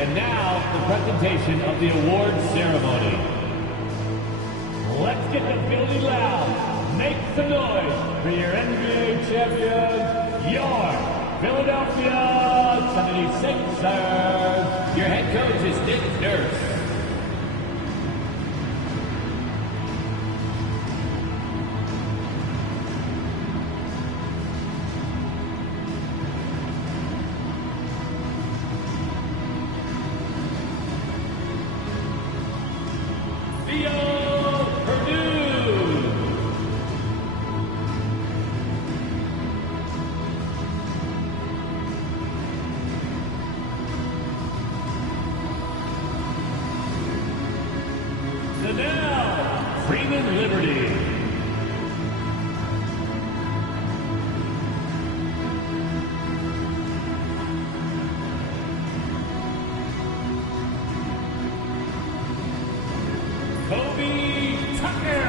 And now, the presentation of the award ceremony. Let's get the building loud. Make some noise for your NBA champions, your Philadelphia 76ers. Your head coach is Nick Nurse. And now, Freeman Liberty. Kobe Tucker.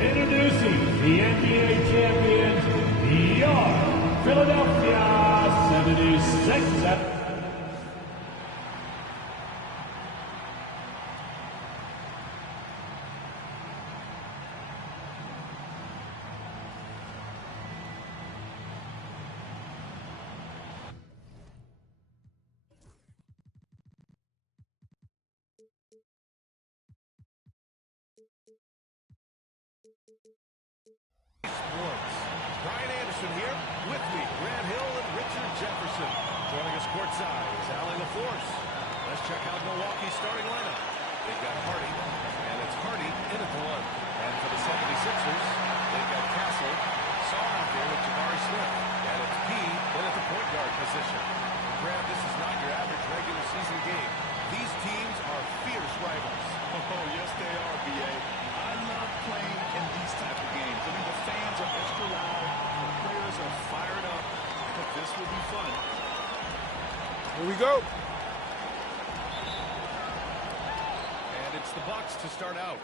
Introducing the NBA champions, your Philadelphia 76ers. Sports. Brian Anderson here. With me, Grant Hill and Richard Jefferson. Joining us courtside is Allie LaForce. Let's check out Milwaukee's starting lineup. They've got Hardy, and it's Hardy in at the one. And for the 76ers, they've got Castle, Saw out there with Jabari Smith, and it's P in at the point guard position. Grant, this is not your average regular season game. These teams are fierce rivals. Oh, yes, they are, B.A. I love playing in these type of games. I mean, the fans are extra loud. The players are fired up. This will be fun. Here we go. And it's the Bucks to start out.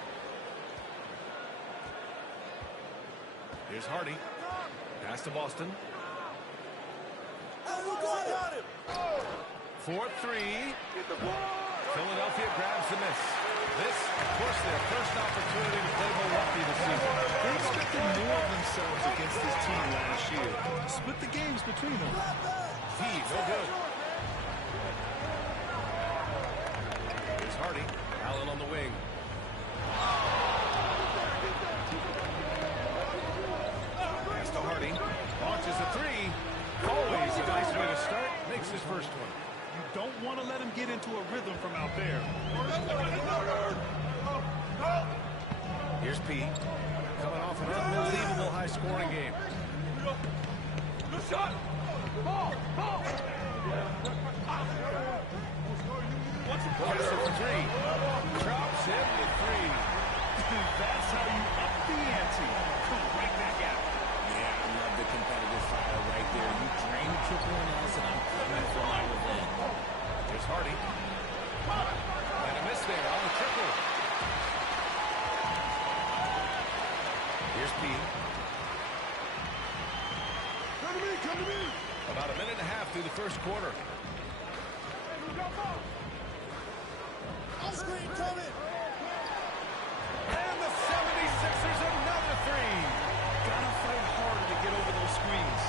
Here's Hardy. Pass to Boston. 4-3. Philadelphia grabs the miss. This, of course, their first opportunity to play Milwaukee this season. They expected more of themselves against this team last year. Split the games between them. Feed, no good. Here's Hardy. Out Allen on the wing. Pass to Hardy. Launches a three. Always a nice way to start. Makes his first one. You don't want to let him get into a rhythm from out there. Here's P. Coming off an unbelievable high-scoring game. Good shot. Ball. Castle for three. Drops in the three. That's how you up the ante. Right back out. Yeah, I love the competitive fire right there. You drain the triple on us, and I'm coming for my revenge. Here's Hardy. And a miss there on the triple. Here's P. Come to me. About a minute and a half through the first quarter. Screen coming. And the 76ers another three. Gotta fight harder to get over those screens.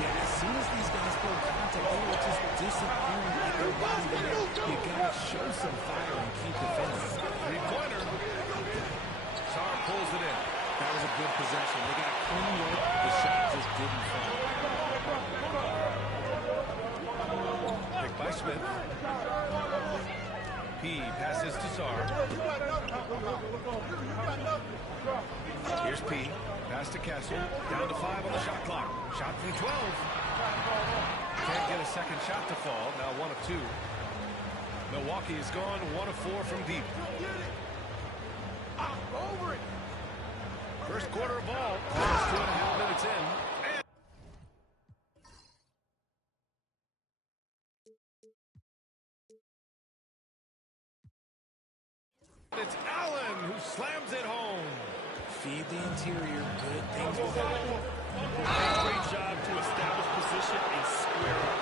Yeah, as soon as these guys pull contact, they will just disappearing with their body there. You gotta show some fire and keep defending. Three-pointer. Sarr pulls it in. That was a good possession. They got clean work. The shot just didn't fall. Picked by Smith. P passes to Sarr. Here's P. Pass to Castle. Down to 5 on the shot clock. Shot from 12. Can't get a second shot to fall. Now 1 of 2. Milwaukee is gone 1 of 4 from deep. Over it. First quarter of ball. First 2.5 minutes in. And it's Allen who slams it home. Feed the interior. Good things will happen. Great job to establish position and square up.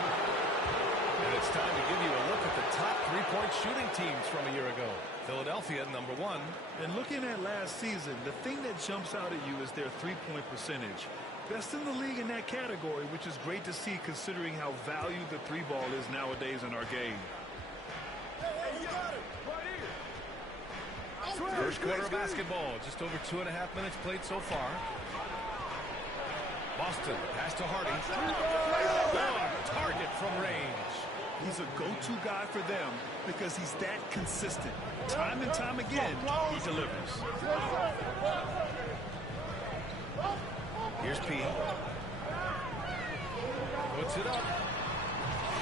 And it's time to give you a look at the top three-point shooting teams from a year ago. Philadelphia, number 1. And looking at last season, the thing that jumps out at you is their three-point percentage. Best in the league in that category, which is great to see considering how valued the three ball is nowadays in our game. Hey, you got it. Right here. First quarter of basketball. Just over 2.5 minutes played so far. Boston, pass to Hardy. Target from range. He's a go-to guy for them because he's that consistent. Time and time again, he delivers. Here's P. Puts it up.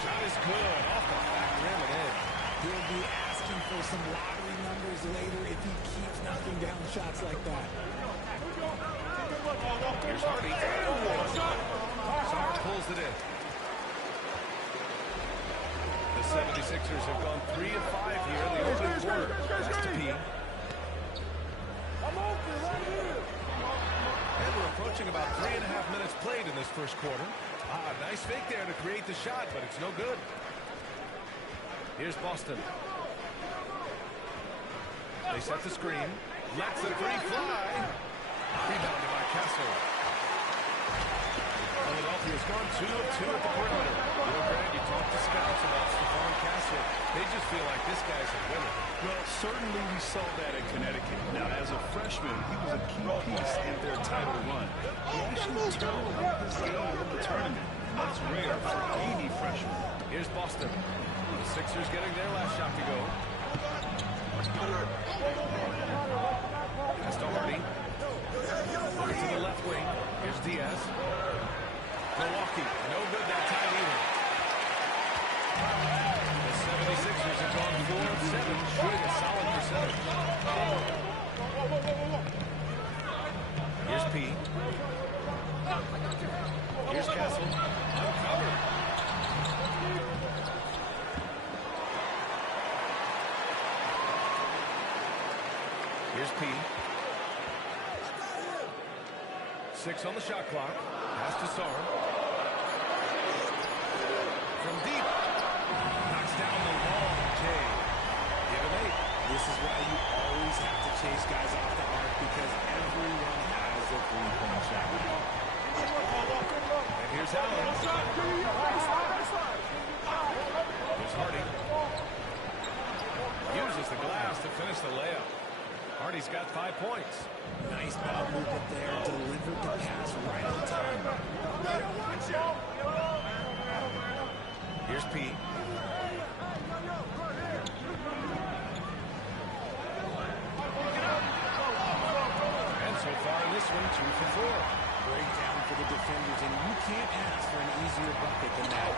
Shot is good. Off the back rim and in. He'll be asking for some lottery numbers later if he keeps knocking down shots like that. Here's Hardy. Sarr pulls it in. The 76ers have gone 3 of 5 here in the opening quarter. Pass to P. And we're approaching about 3.5 minutes played in this first quarter. Nice fake there to create the shot, but it's no good. Here's Boston. They set the screen. Lets the three fly. Rebounded by Castle. Philadelphia's gone 2 of 2 at the perimeter. Grant, you talk to scouts about Stephon Castle. They just feel like this guy's a winner. Well, certainly we saw that in Connecticut. Now, as a freshman, he was a key piece in their title run. He actually turned this game in the tournament. That's rare for any freshman. Here's Boston. The Sixers getting their last shot to go. Pass to Hardy. Over to the left wing. Here's Diaz. Milwaukee, no good that time either. The 76ers have gone 4 of 7, shooting a solid percentage. Here's P. Here's Castle. Uncovered. Here's P. 6 on the shot clock. Pass to Sarr. From deep. Knocks down the long J. Give him 8. This is why you always have to chase guys off the arc because everyone has a three-point shot. And here's Allen. Here's Hardy. Uses the glass to finish the layup. Hardy's got 5 points. Nice ball movement there. Delivered the pass right on time. Here's P. And so far in this one, 2 for 4. Breakdown for the defenders, and you can't ask for an easier bucket than that.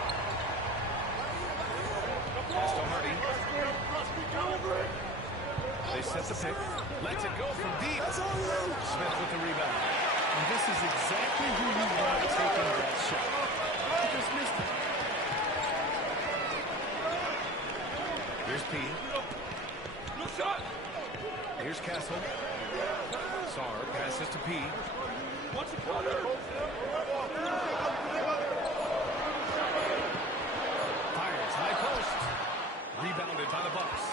Pass to Hardy. They set the pick. Lets it go from deep. Smith with the rebound. And this is exactly who you want taking that shot. He just missed it. Here's P. Here's Castle. Sarr passes to P. Fires high post. Rebounded by the Bucks.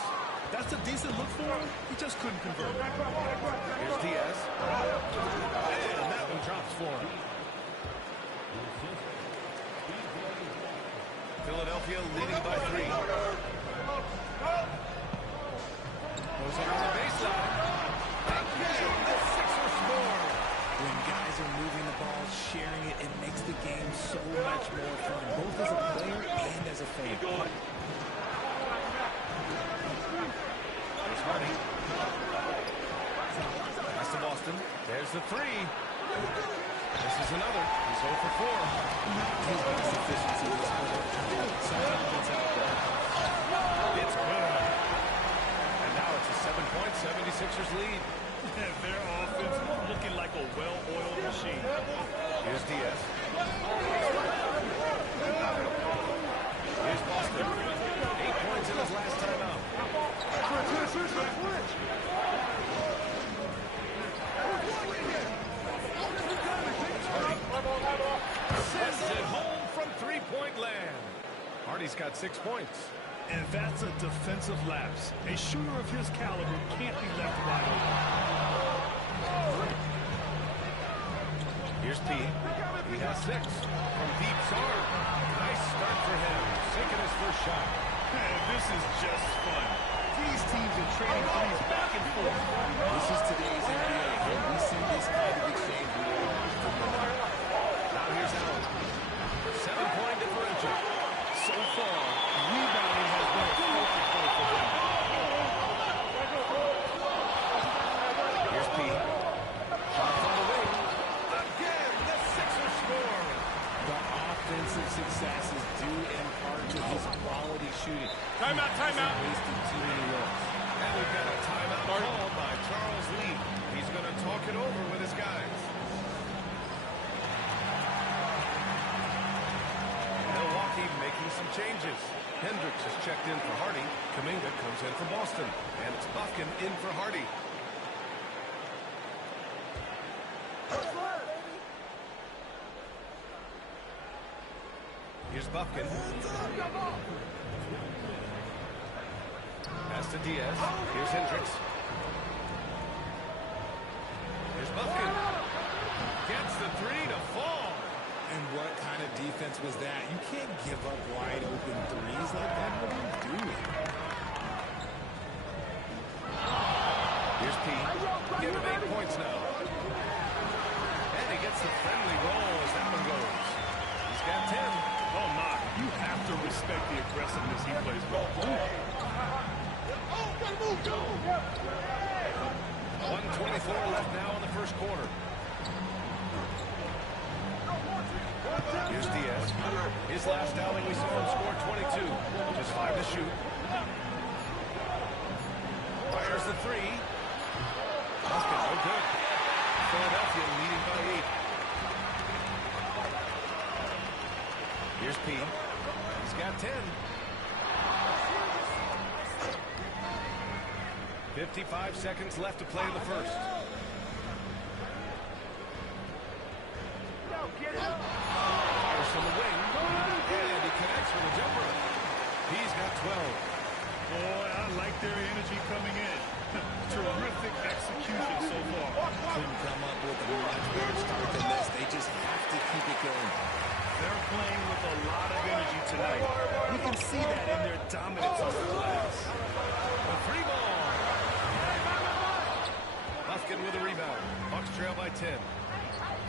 That's a decent look for him. He just couldn't convert. Here's Diaz. And that one drops for him. Philadelphia leading by 3. Goes on the baseline. And the Sixers score. When guys are moving the ball, sharing it, it makes the game so much more fun, both as a player and as a fan. Hardy. Pass to Boston. There's the 3. This is another. He's 0 for 4. His best efficiency this quarter. Sometimes it's out there. It's good. And now it's a 7-point 76ers lead. Their offense looking like a well-oiled machine. Here's Diaz. Here's Boston. 8 points in his last time out. Sends it home from 3-point land. Hardy's got 6 points. And that's a defensive lapse. A shooter of his caliber can't be left wide open. Here's P. He has 6. From deep, Sarr. Nice start for him. Sinking his first shot. Man, this is just fun. These teams are trading threes back and forth. This is today's NBA, and we see this kind of exchange more often than not. Now here's Allen. 7-point differential. So far, rebounding has been a focal point for them. Here's P. Shot from the wing. Again, the Sixers score. The offensive success is due in part to his quality shooting. Timeout, timeout. He hasn't wasted too many looks. And we've got a timeout called by Charles Lee. He's going to talk it over with his guys. Milwaukee making some changes. Hendricks is checked in for Hardy. Kuminga comes in for Boston. And it's Buffkin in for Hardy. Here's Buffkin. Pass to Diaz. Here's Hendricks. Here's Buffkin. Gets the 3 to fall. And what kind of defense was that? You can't give up wide open threes like that. What are you doing? Here's P. Give him 8 points now. And he gets the friendly roll as that one goes. He's got 10. Oh, my. You have to respect the aggressiveness he plays with. 1:24 left now in the first quarter. Here's Diaz. His last outing, we saw him score 22. Just 5 to shoot. Fires the 3. Buffkin, no good. Philadelphia leading by 8. Here's P. He's got 10. 55 seconds left to play in the first. Fires from the wing. And he connects with a jumper. He's got 12. Boy, I like their energy coming in. Terrific execution so far. Couldn't come up with a much better start than this. They just have to keep it going. They're playing with a lot of energy tonight. You can see that in their dominance on the glass. The 3 ball. 10.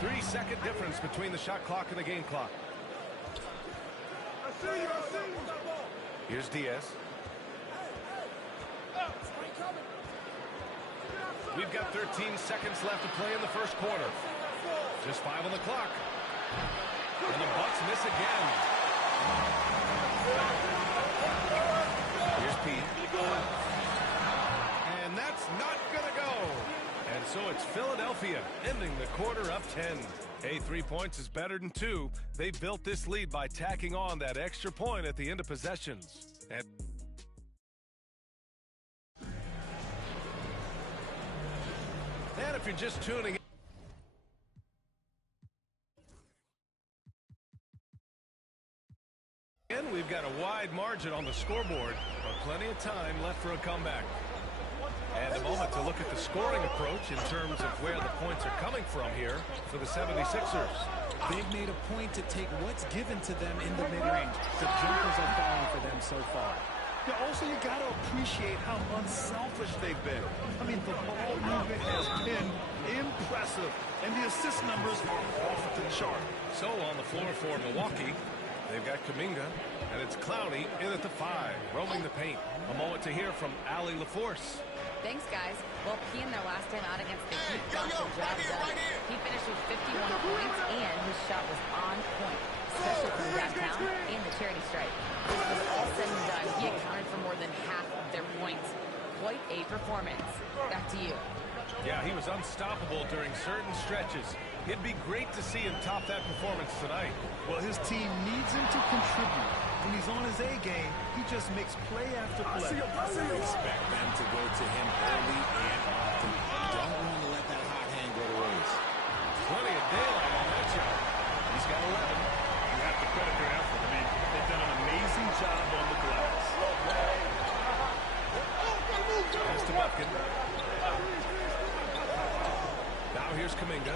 3-second difference between the shot clock and the game clock. I see you. Here's Diaz. We've got 13 seconds left to play in the first quarter. Just 5 on the clock. And the Bucks miss again. Here's P. And that's not going to go. And so it's Philadelphia ending the quarter up 10. Hey, 3 points is better than 2. They built this lead by tacking on that extra point at the end of possessions. And if you're just tuning in, we've got a wide margin on the scoreboard, but plenty of time left for a comeback. And a moment to look at the scoring approach in terms of where the points are coming from here for the 76ers. They've made a point to take what's given to them in the mid-range. The jumpers are falling for them so far. Yeah, also, you got to appreciate how unselfish they've been. I mean, the ball movement has been impressive, and the assist numbers are off the chart. So on the floor for Milwaukee, they've got Kuminga, and it's Clowney in at the 5, roaming the paint. A moment to hear from Allie LaForce. Thanks, guys. Well, P in their last time out against the Heat got the job done. He finished with 51 points, and his shot was on point, especially from downtown and the charity stripe. When it was all said and done, he accounted for more than half of their points. Quite a performance. Back to you. Yeah, he was unstoppable during certain stretches. It'd be great to see him top that performance tonight. Well, his team needs him to contribute. When he's on his A game, he just makes play after play. Expect them to go to him early and often. Don't want to let that hot hand go to waste. Plenty of daylight on that shot. He's got 11. You have to credit their effort. I mean, they've done an amazing job on the glass. Pass to Buffkin. Now here's Kuminga.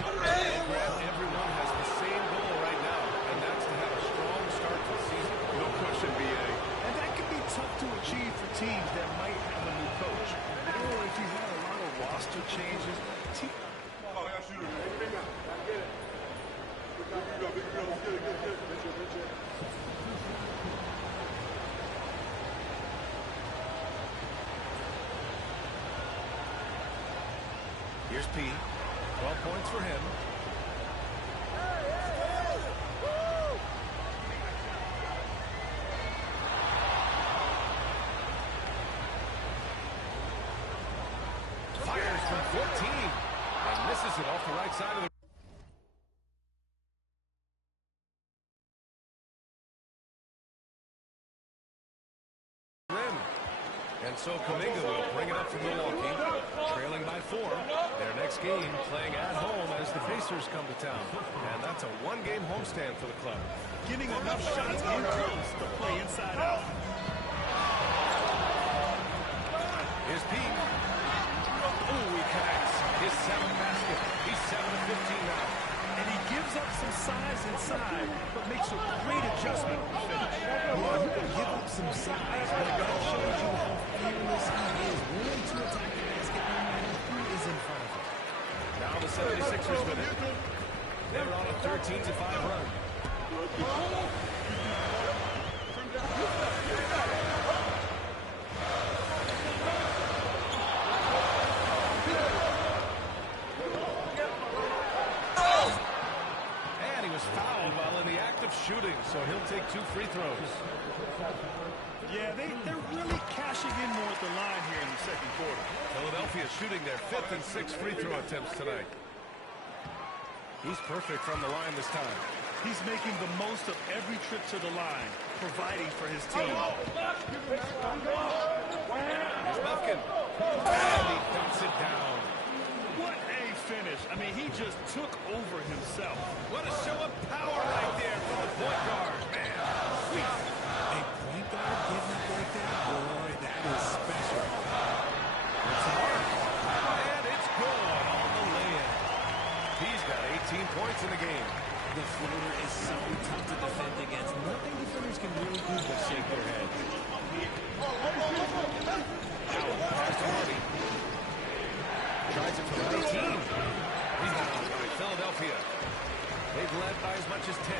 Everyone has the same goal right now, and that's to have a strong start to the season. No question, BA. And that can be tough to achieve for teams that might have a new coach. Or if you have a lot of roster changes. Here's P. 12 points for him. Fires from 14 and misses it off the right side of the rim. And so Kuminga will bring it up for Milwaukee, trailing by 4. Their next game playing at home as the Pacers come to town. And that's a one-game homestand for the club. Getting enough shots in close to play inside out. Here's Pete. Oh, he connects. His 7th basket. He's 7 of 15 now. And he gives up some size inside, but makes a great adjustment on the finish. Yeah, you can give up some size, but that shows you how fearless he is, willing to attack the basket no matter who is in front of him. Now the 76ers with it. They're on a 13-5 run. And he was fouled while in the act of shooting, so he'll take 2 free throws. Yeah, they're really cashing in more at the line here in the second quarter. Philadelphia shooting their 5th and 6th free throw attempts tonight. He's perfect from the line this time. He's making the most of every trip to the line, providing for his team. Here's Buffkin. And he dumps it down. What a finish. I mean, he just took over himself. What a show of power right there from the point guard. Man, sweet. A point guard giving up like that? Boy, that is special. It's hard. And it's good on the lay-in. He's got 18 points in the game. The floater is so tough to defend against. Nothing defenders can really do but shake their heads. Allen pass to Hardy. Tries it from 18. Rebound by Philadelphia. They've led by as much as 10.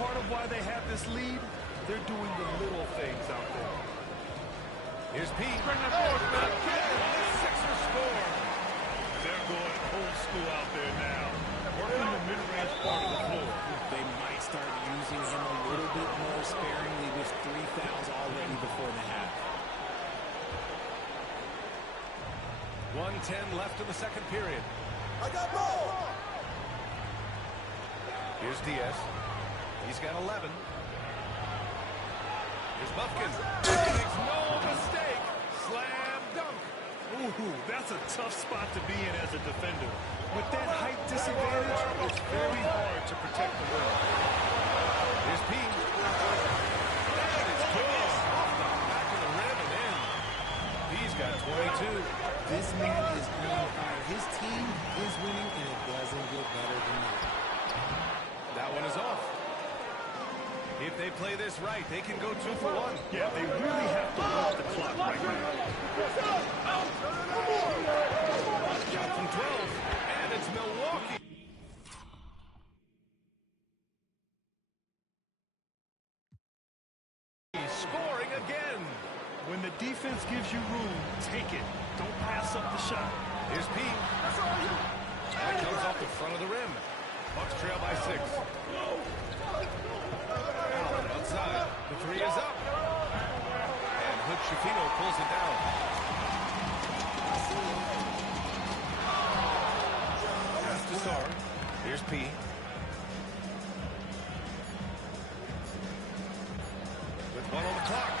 Part of why they have this lead, they're doing the little things out there. Here's Pete. Again, the Sixers score. They're going old school out there now. Working the mid-range part of the floor. They might start using him a little bit more sparingly with 3 fouls already before the half. 1:10 left in the second period. I got ball. Here's Diaz. He's got 11. Here's Buffkin. He makes no mistake. Slam dunk. Ooh, that's a tough spot to be in as a defender. With that height disadvantage, it's very hard to protect the rim. Here's Pete. And it's good. Off the back of the rim and in. He's got 22. This man is on fire. His team is winning, and it doesn't get better than that. That one is off. If they play this right, they can go 2 for 1. Yeah, they really have to work the clock right now. Shot from 12, and it's Milwaukee. He's scoring again. When the defense gives you room, take it. Don't pass up the shot. Here's Pete. And it comes off the front of the rim. Bucks trail by 6. Allen outside. The 3 is up. And Hood Schifino pulls it down. Pass to Sarr. Here's P. With 1 on the clock.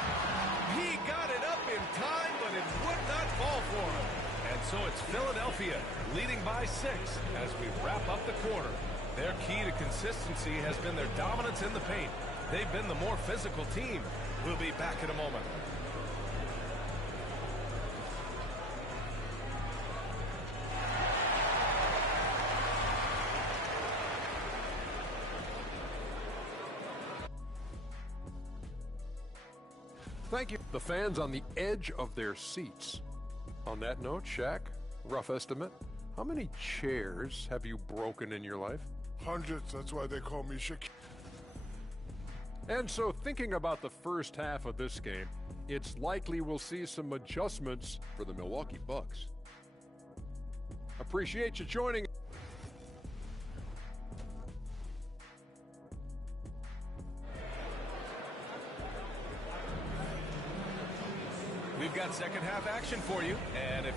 He got it up in time, but it would not fall for him. And so it's Philadelphia leading by 6 as we wrap up the quarter. Their key to consistency has been their dominance in the paint. They've been the more physical team. We'll be back in a moment. Thank you. The fans on the edge of their seats. On that note, Shaq, rough estimate, how many chairs have you broken in your life? Hundreds, that's why they call me Shaquille. And so thinking about the first half of this game, it's likely we'll see some adjustments for the Milwaukee Bucks. Appreciate you joining. We've got second half action for you. And if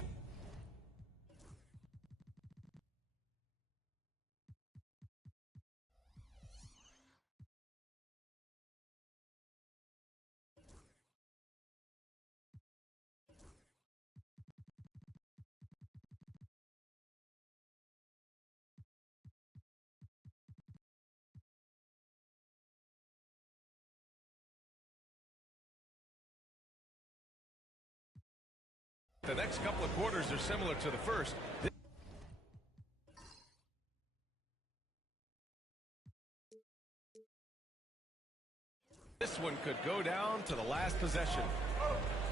the next couple of quarters are similar to the first. This one could go down to the last possession.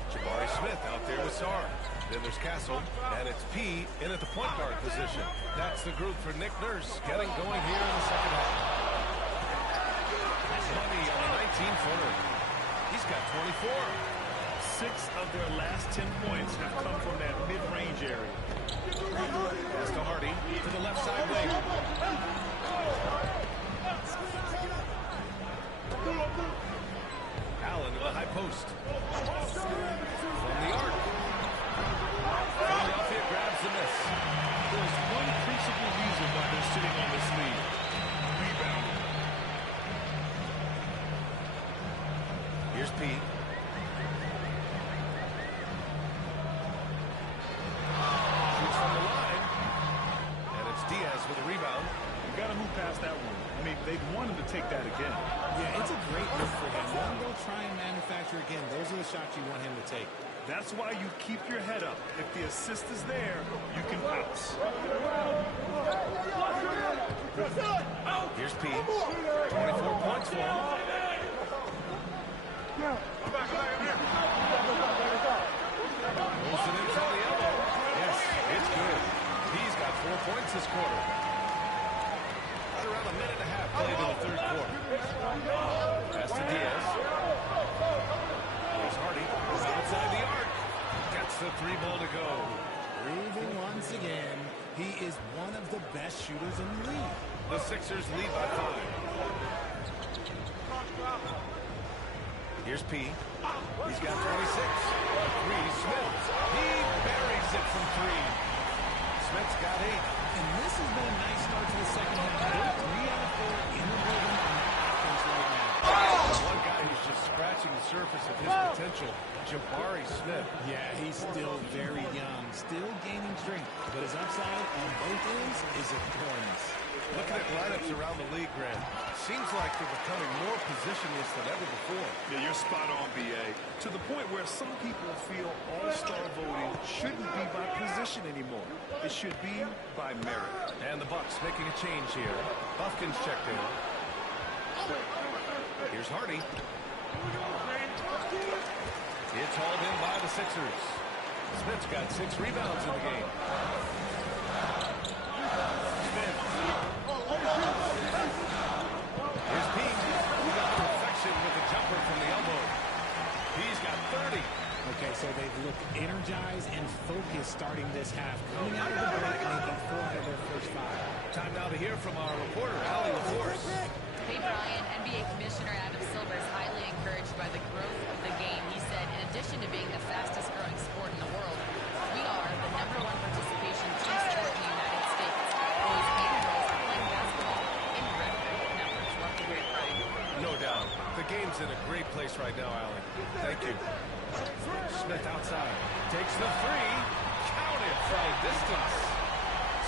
Jabari Smith out there with Sarr. Then there's Castle, and it's P in at the point guard position. That's the group for Nick Nurse getting going here in the second half. Money on a 19-footer. He's got 24. 6 of their last 10 points have come from that mid-range area. Pass to Hardy to the left side wing. Allen to the high post. From the arc. Philadelphia grabs the miss. There's one principal reason why they're sitting on this lead. Rebounding. Here's Pete. Shoots from the line. And it's Diaz with a rebound. You got to move past that one. I mean, they'd want him to take that again. Yeah, it's a great look for him. Let him go try and manufacture again. Those are the shots you want him to take. That's why you keep your head up. If the assist is there, you can bounce. Here's Pete. 24 points for him. points this quarter. Right around a minute and a half played in the third quarter. Pass to Diaz. Here's Hardy. Outside the arc. Gets the 3 ball to go. Proving once again, he is one of the best shooters in the league. The Sixers lead by 5. Here's P. He's got 26. 3, Smith. He buries it from 3. Smith's got 8. And this has been a nice start to the second half. They're 3 out of 4 in the building on offense right now. One guy who's just scratching the surface of his potential, Jabari Smith. Yeah, he's still very young, still gaining strength, but his upside on both ends is enormous. Looking at lineups around the league, Grant, seems like they're becoming more positionless than ever before. Yeah, you're spot on, B.A. To the point where some people feel all-star voting shouldn't be by position anymore. It should be by merit. And the Bucks making a change here. Buffkin's checked in. Here's Hardy. It's hauled in by the Sixers. Smith's got 6 rebounds in the game. Smith. Here's Pete. Who got perfection with the jumper from the elbow. He's got 30. Okay, so they've looked energized and focused starting this half. Coming out of the break, making 4 out of their first 5. Time now to hear from our reporter, Allie LaForce. Hey, Brian, NBA Commissioner Adam Silver is highly encouraged by the growth of the game. He said, in addition to being the fastest growing sport in the world, we are the #1 participation team sport in the United States. Boys and girls are playing basketball in record numbers. Love to hear it, Brian. No doubt. The game's in a great place right now, Allie. Thank you. Smith outside. Takes the 3. Count it from distance.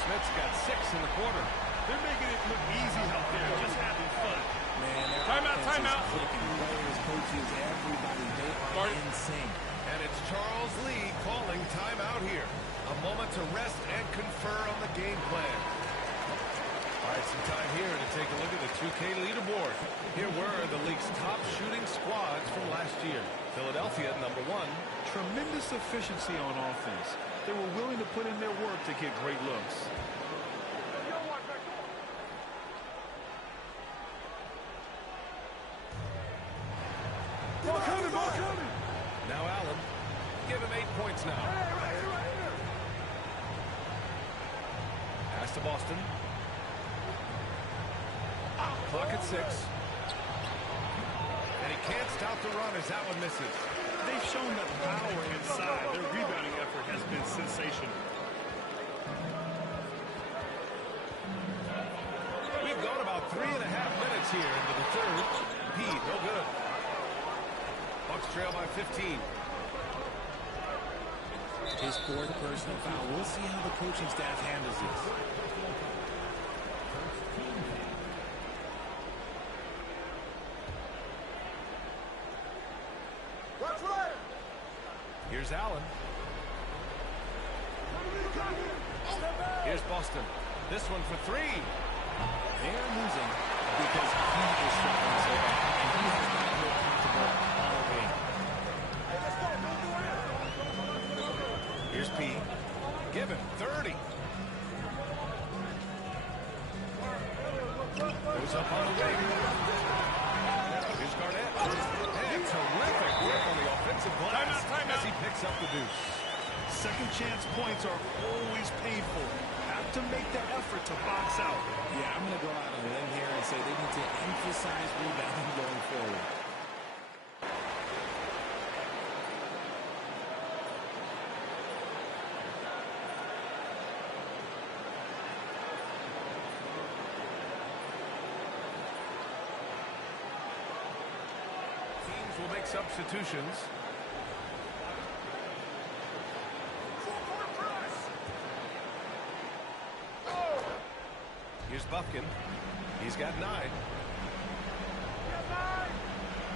Smith's got 6 in the quarter. They're making it look easy out there, just having fun. Man, Timeout. Players, coaches, everybody, they are in sync. And it's Charles Lee calling timeout here. A moment to rest and confer on the game plan. All right, some time here to take a look at the 2K leaderboard. Here were the league's top shooting squads from last year. Philadelphia, #1. Tremendous efficiency on offense. They were willing to put in their work to get great looks. Now Allen. Give him 8 points now. Pass to Boston. Clock at 6. And he can't stop the run as that one misses. They've shown that power inside. Their rebounding effort has been sensational. We've gone about 3.5 minutes here into the third. P, no good. Bucks trail by 15. His 4th personal foul. We'll see how the coaching staff handles this. Here's Allen. Here's Boston. This one for 3. They're losing because he is struggling so bad, and he has not looked comfortable all game. Here's P. Give him 30. Goes up on the wing. Here's Garnett. And terrific work on the offensive glass as he picks up the deuce. Second chance points are always painful. Have to make the effort to box out. Yeah, I'm going to go out on a limb here and say they need to emphasize rebounding going forward. Teams will make substitutions. Here's Buffkin. He's got 9.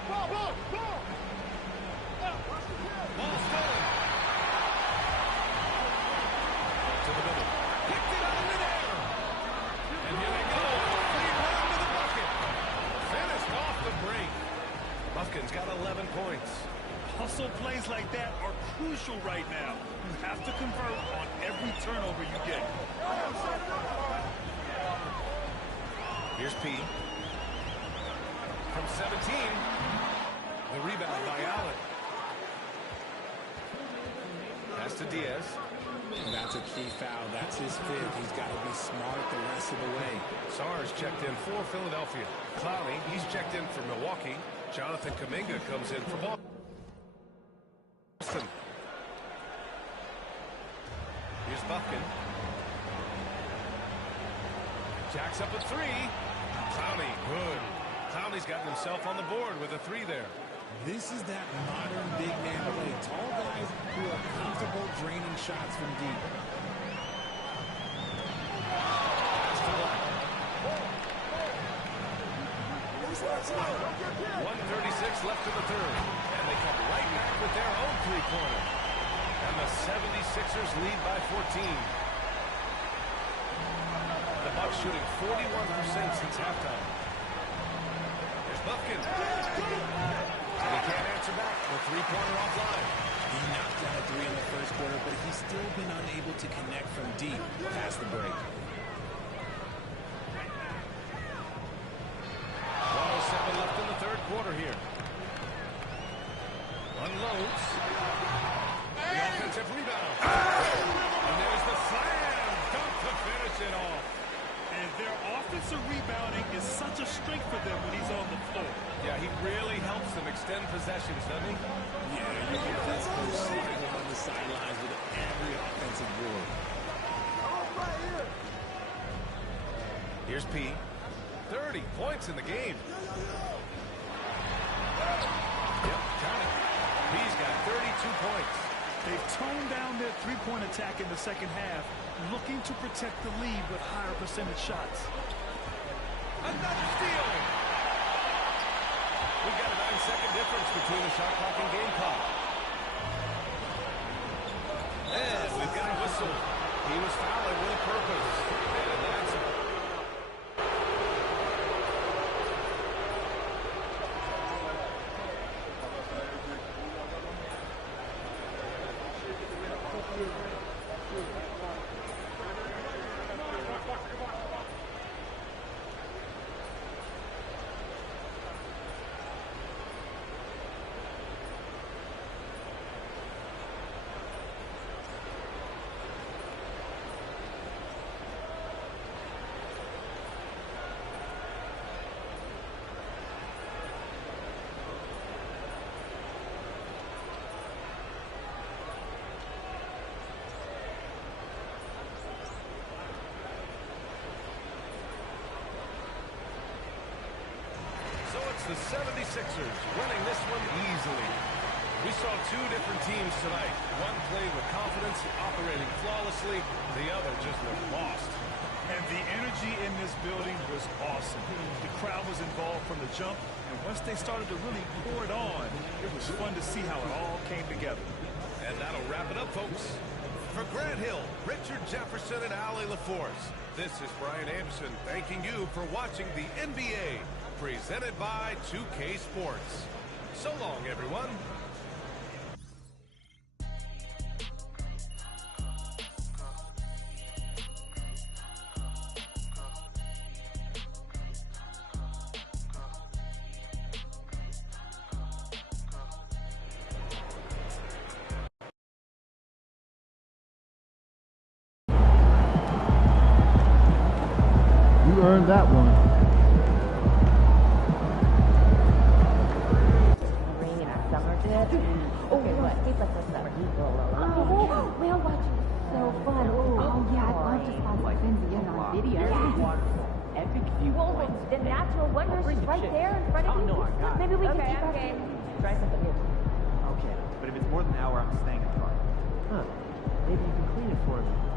Ball stolen. To the middle. Picked it out of midair. And here they go. Free run to the bucket. Finished off the break. Buffkin's got 11 points. Hustle plays like that are crucial right now. You have to convert on every turnover you get. Here's P. From 17. The rebound by Allen. Pass to Diaz. That's a key foul. That's his fifth. He's got to be smart the rest of the way. Sars checked in for Philadelphia. Clowney, he's checked in for Milwaukee. Jonathan Kuminga comes in for Boston. Here's Buffkin. Jacks up a three. Clowney, good. Clowney's gotten himself on the board with a three there. This is that modern big man play. Tall guys who are comfortable draining shots from deep. 1:36 left in the third. And they come right back with their own three-pointer. And the 76ers lead by 14. The Bucks shooting 41% since halftime. There's Buffkin. And he can't answer back. The three-pointer offline. He knocked down a three in the first quarter, but he's still been unable to connect from deep past the break. 1:07 left in the third quarter here. Unloads. The offensive rebound. And there's the slam dunk to finish it off. And their offensive rebounding is such a strength for them when he's on the floor. Yeah, he really helps them extend possessions, doesn't he? Yeah, you can feel coach sliding on the sidelines with every offensive board. Here's P. 30 points in the game. Yep, count it. P's got 32 points. They've toned down their three-point attack in the second half, looking to protect the lead with higher percentage shots. Another steal. We've got a 9-second difference between the shot clock and game clock. And we've got a whistle. He was fouling with a purpose. And that's it. The 76ers winning this one easily. We saw two different teams tonight. One played with confidence, operating flawlessly. The other just looked lost. And the energy in this building was awesome. The crowd was involved from the jump, and once they started to really pour it on, it was fun to see how it all came together. And that'll wrap it up, folks. For Grant Hill, Richard Jefferson, and Allie LaForce, this is Brian Anderson thanking you for watching the NBA. Presented by 2K Sports. So long, everyone. You earned that one. Okay, what? Keep us this up. Oh, whale watching is so fun. Oh, yeah, I'd love to spot like Cynthia on video. Epic view. Well, the natural wonders is right there in front of you. No, I got it. Maybe we can keep our... Try something new. Okay, but if it's more than an hour, I'm staying in front. Huh. Maybe you can clean it for me.